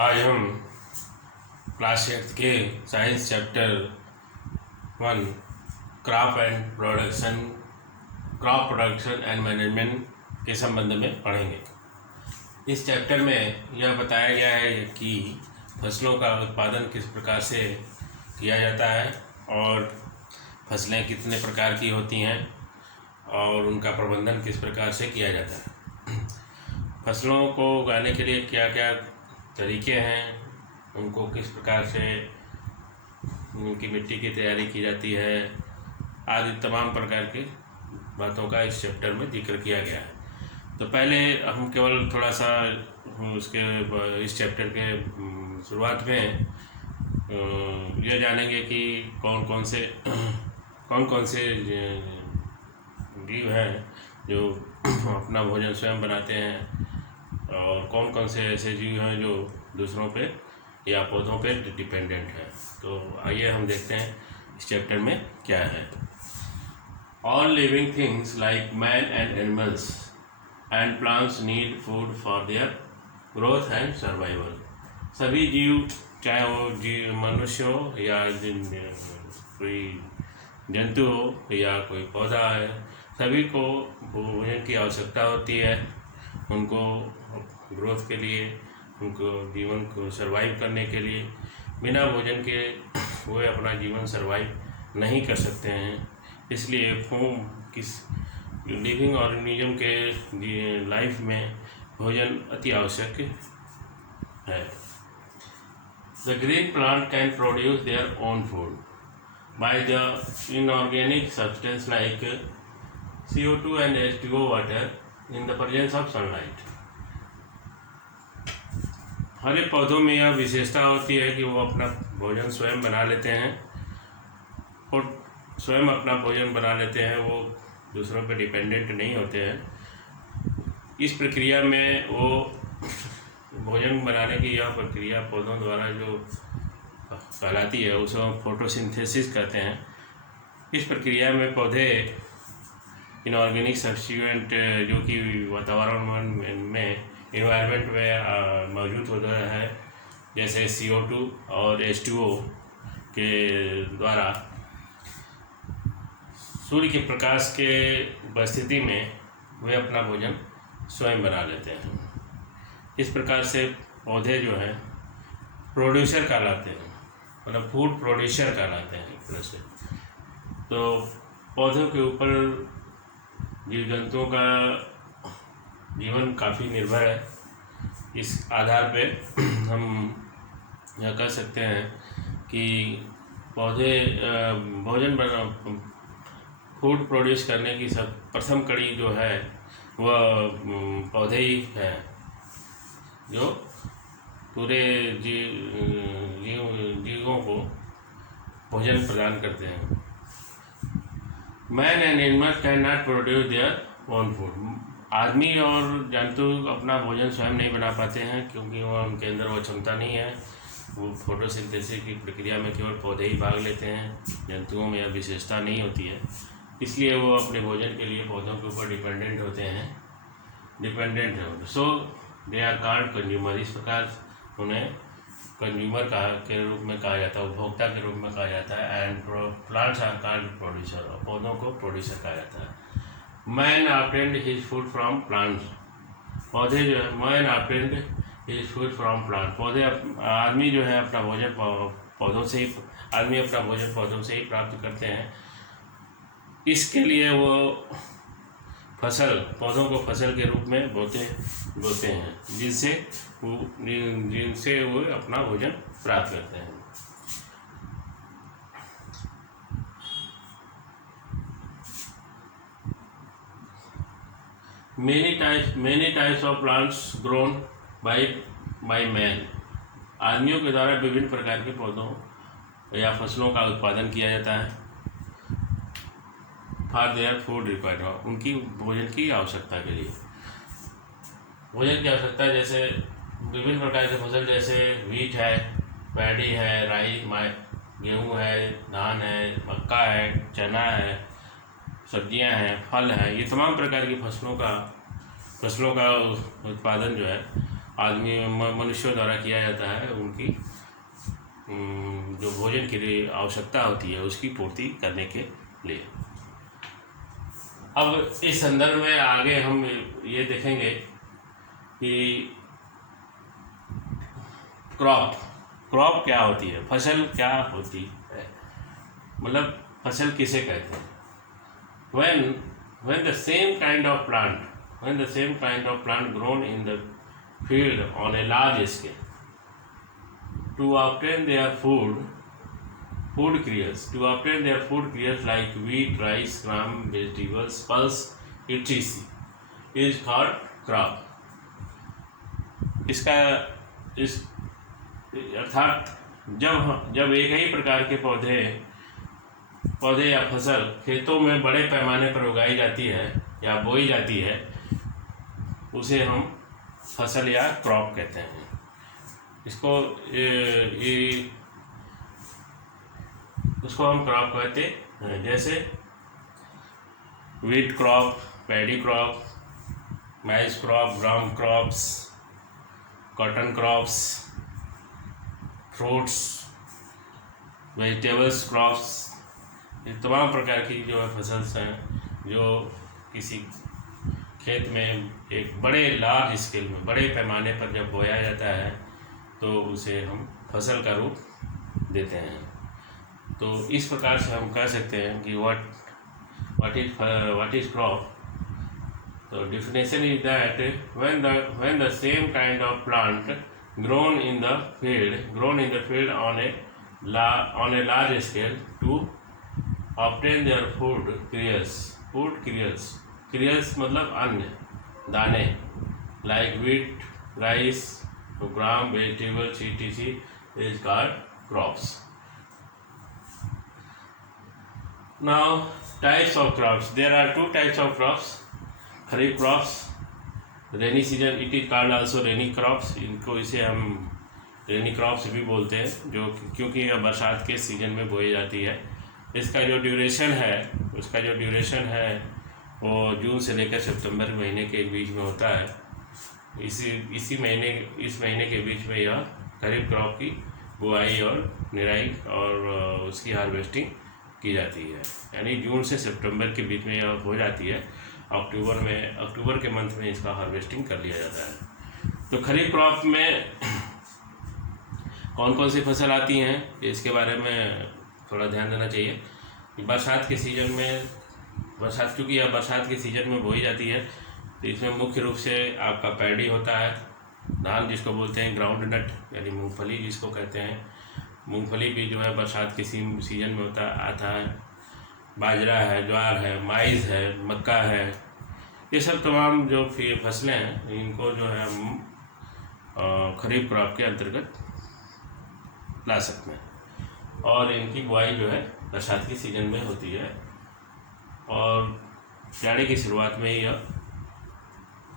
आज हम क्लास 8 के science chapter 1 crop production and management के संबंध में पढ़ेंगे। इस चैप्टर में यह बताया गया है कि फसलों का उत्पादन किस प्रकार से किया जाता है और फसलें कितने प्रकार की होती हैं और उनका प्रबंधन किस प्रकार से किया जाता है। फसलों को उगाने के लिए क्या क्या तरीके हैं, उनको किस प्रकार से उनकी मिट्टी की तैयारी की जाती है आदि तमाम प्रकार की बातों का इस चैप्टर में जिक्र किया गया है। तो पहले हम केवल थोड़ा सा इस चैप्टर के शुरुआत में यह जानेंगे कि कौन कौन से जीव हैं जो अपना भोजन स्वयं बनाते हैं और कौन कौन से ऐसे जीव हैं जो दूसरों पे या पौधों पे डिपेंडेंट हैं। तो आइए हम देखते हैं इस चैप्टर में क्या है। All living things like man and animals and plants need food for their growth and survival. सभी जीव, चाहे वो जीव मनुष्य हो या कोई जंतु हो या कोई पौधा है, सभी को भोजन की आवश्यकता होती है। उनको ग्रोथ के लिए, उनको जीवन को सर्वाइव करने के लिए बिना भोजन के वो अपना जीवन सर्वाइव नहीं कर सकते हैं। इसलिए किस लिविंग ऑर्गेनिज्म के लाइफ में भोजन अति आवश्यक है। The green plant can produce their own food by the inorganic substance like CO2 and H2O water in the presence of sunlight। हरे पौधों में यह विशेषता होती है कि वो अपना भोजन स्वयं बना लेते हैं और स्वयं अपना भोजन बना लेते हैं, वो दूसरों पर डिपेंडेंट नहीं होते हैं। इस प्रक्रिया में वो भोजन बनाने की यह प्रक्रिया पौधों द्वारा जो कहलाती है उसे हम फोटोसिंथेसिस कहते हैं। इस प्रक्रिया में पौधे इनऑर्गेनिक सब्स्टिट्यूएंट जो कि वातावरण में इन्वायरमेंट में मौजूद होता है, जैसे CO2 और H2O के द्वारा सूर्य के प्रकाश के उपस्थिति में वे अपना भोजन स्वयं बना लेते हैं। इस प्रकार से पौधे जो हैं प्रोड्यूसर कहलाते हैं, मतलब फूड प्रोड्यूसर कहलाते हैं एक तरह से। तो पौधों के ऊपर जीव जंतुओं का जीवन काफ़ी निर्भर है। इस आधार पे हम यह कह सकते हैं कि पौधे भोजन फूड प्रोड्यूस करने की सब प्रथम कड़ी जो है वह पौधे ही है, जो पूरे जीवों को भोजन प्रदान करते हैं। Man and animal can not produce their own food. आदमी और जंतु अपना भोजन स्वयं नहीं बना पाते हैं क्योंकि वह उनके अंदर वो क्षमता नहीं है। वो फोटोसिंथेसिस की प्रक्रिया में केवल पौधे ही भाग लेते हैं, जंतुओं में यह विशेषता नहीं होती है। इसलिए वो अपने भोजन के लिए पौधों के ऊपर डिपेंडेंट है। सो दे आर कॉल्ड कंज्यूमर। इस प्रकार उन्हें कंज्यूमर के रूप में कहा जाता है, उपभोक्ता के रूप में कहा जाता है। And plants are called producer, और पौधों को प्रोड्यूसर कहा जाता है। Man obtained his food from plants. पौधे जो है man obtained his food from plant. आदमी जो है अपना भोजन पौधों से ही प्राप्त करते हैं। इसके लिए वो पौधों को फसल के रूप में बोते हैं, जिनसे वो अपना भोजन प्राप्त करते हैं। Many types of plants grown by man। आदमियों के द्वारा विभिन्न प्रकार के पौधों या फसलों का उत्पादन किया जाता है। फॉर देयर फूड रिक्वायरमेंट, उनकी भोजन की आवश्यकता के लिए। भोजन की आवश्यकता जैसे विभिन्न प्रकार के फसल, जैसे वीट है, पैडी है, राई, गेहूँ है, धान है, मक्का है, चना है, सब्जियां हैं, फल हैं, ये तमाम प्रकार की फसलों का उत्पादन जो है मनुष्यों द्वारा किया जाता है, उनकी जो भोजन के लिए आवश्यकता होती है उसकी पूर्ति करने के लिए। अब इस संदर्भ में आगे हम ये देखेंगे कि क्रॉप क्या होती है, फसल क्या होती है, मतलब फसल किसे कहते हैं। when the same kind of plant grown in the field on a large scale to obtain their food cereals like wheat, rice, gram, vegetables, pulse, etc. is called crop. इसका इस अर्थात जब एक ही प्रकार के पौधे या फसल खेतों में बड़े पैमाने पर उगाई जाती है या बोई जाती है, उसे हम फसल या क्रॉप कहते हैं। उसको हम क्रॉप कहते हैं, जैसे wheat crop, paddy crop, maize crop, gram crops, cotton crops, fruits, vegetables crops. ये तमाम प्रकार की जो है फसल्स हैं जो किसी खेत में एक बड़े लार्ज स्केल में, बड़े पैमाने पर जब बोया जाता है तो उसे हम फसल का रूप देते हैं। तो इस प्रकार से हम कह सकते हैं कि what is crop. So definition is that when the same kind of plant grown in the field on a large scale to obtain their food cereals मतलब अन्न, दाने, like wheat, rice, gram, vegetables, etc. is called crops. Now types of crops. There are two types of crops. Kharif crops, rainy season, it is called also rainy crops. इसे हम रेनी crops भी बोलते हैं, जो क्योंकि यह बरसात के सीजन में बोई जाती है। उसका जो ड्यूरेशन है वो जून से लेकर सितंबर महीने के बीच में होता है। इस महीने के बीच में यह खरीफ क्रॉप की बुआई और निराई और उसकी हार्वेस्टिंग की जाती है, यानी जून से सितंबर के बीच में यह हो जाती है। अक्टूबर के मंथ में इसका हार्वेस्टिंग कर लिया जाता है। तो खरीफ क्रॉप में कौन कौन सी फसल आती हैं इसके बारे में थोड़ा ध्यान देना चाहिए। बरसात के सीजन में चूँकि यह बरसात के सीजन में बोई जाती है, तो इसमें मुख्य रूप से आपका पैडी होता है, धान जिसको बोलते हैं, ग्राउंड नट यानी मूंगफली जिसको कहते हैं, मूंगफली भी जो है बरसात के सीजन में आता है, बाजरा है, ज्वार है, माइज़ है, मक्का है। ये सब तमाम जो फसलें हैं इनको जो है हम खरीफ क्रॉप के अंतर्गत ला सकते हैं, और इनकी बुआई जो है बरसात के सीजन में होती है और जाड़े की शुरुआत में ही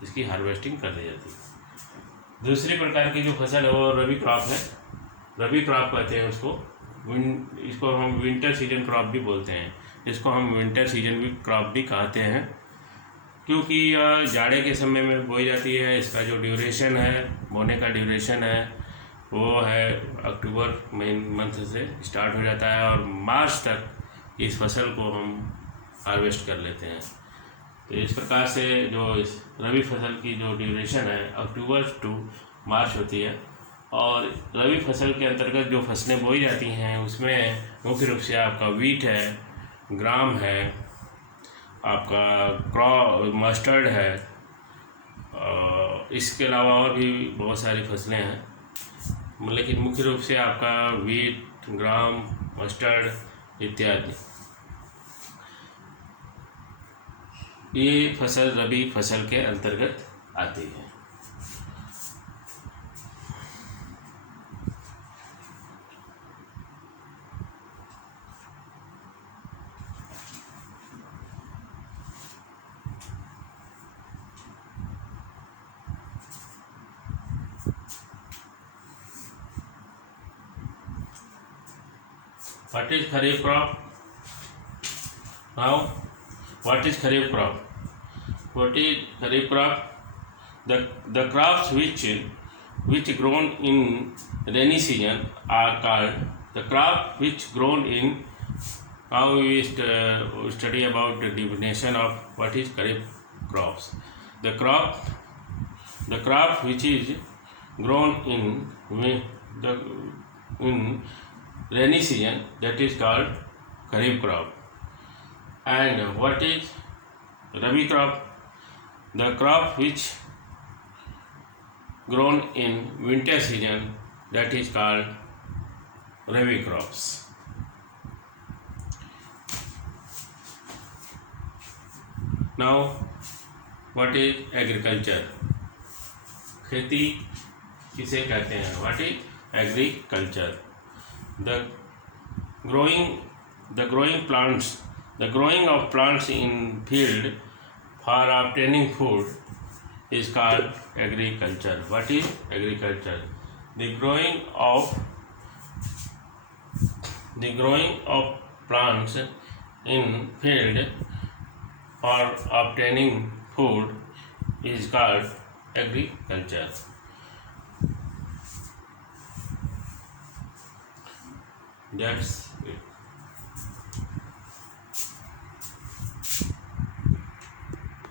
इसकी हार्वेस्टिंग कर दी जाती है। दूसरी प्रकार की जो फसल है वो रबी क्रॉप है। रबी क्रॉप कहते हैं इसको हम विंटर सीजन क्रॉप भी बोलते हैं। इसको हम विंटर सीजन भी क्रॉप भी कहते हैं क्योंकि यह जाड़े के समय में बोई जाती है। इसका जो ड्यूरेशन है, बोने का ड्यूरेशन है, वो है अक्टूबर मंथ से स्टार्ट हो जाता है और मार्च तक इस फसल को हम हार्वेस्ट कर लेते हैं। तो इस प्रकार से जो इस रबी फसल की जो ड्यूरेशन है अक्टूबर टू मार्च होती है। और रबी फसल के अंतर्गत जो फसलें बोई जाती हैं उसमें मुख्य रूप से आपका वीट है, ग्राम है, आपका मस्टर्ड है, इसके अलावा और भी बहुत सारी फसलें हैं, लेकिन मुख्य रूप से आपका वीट, ग्राम, मस्टर्ड इत्यादि ये फसल रबी फसल के अंतर्गत आती है। What is Kharif crop? Now, what is Kharif crop? The crops which which grown in rainy season are called the crop which grown in. Now we study about the definition of what is kharif crops. The crop which is grown in rainy season, that is called kharif crop. And what is rabi crop? The crop which grown in winter season, that is called rabi crops. Now, what is agriculture? खेती किसे कहते हैं? What is agriculture? The growing of plants in field for obtaining food is called agriculture. What is agriculture? The growing of plants in field for obtaining food is called agriculture. That's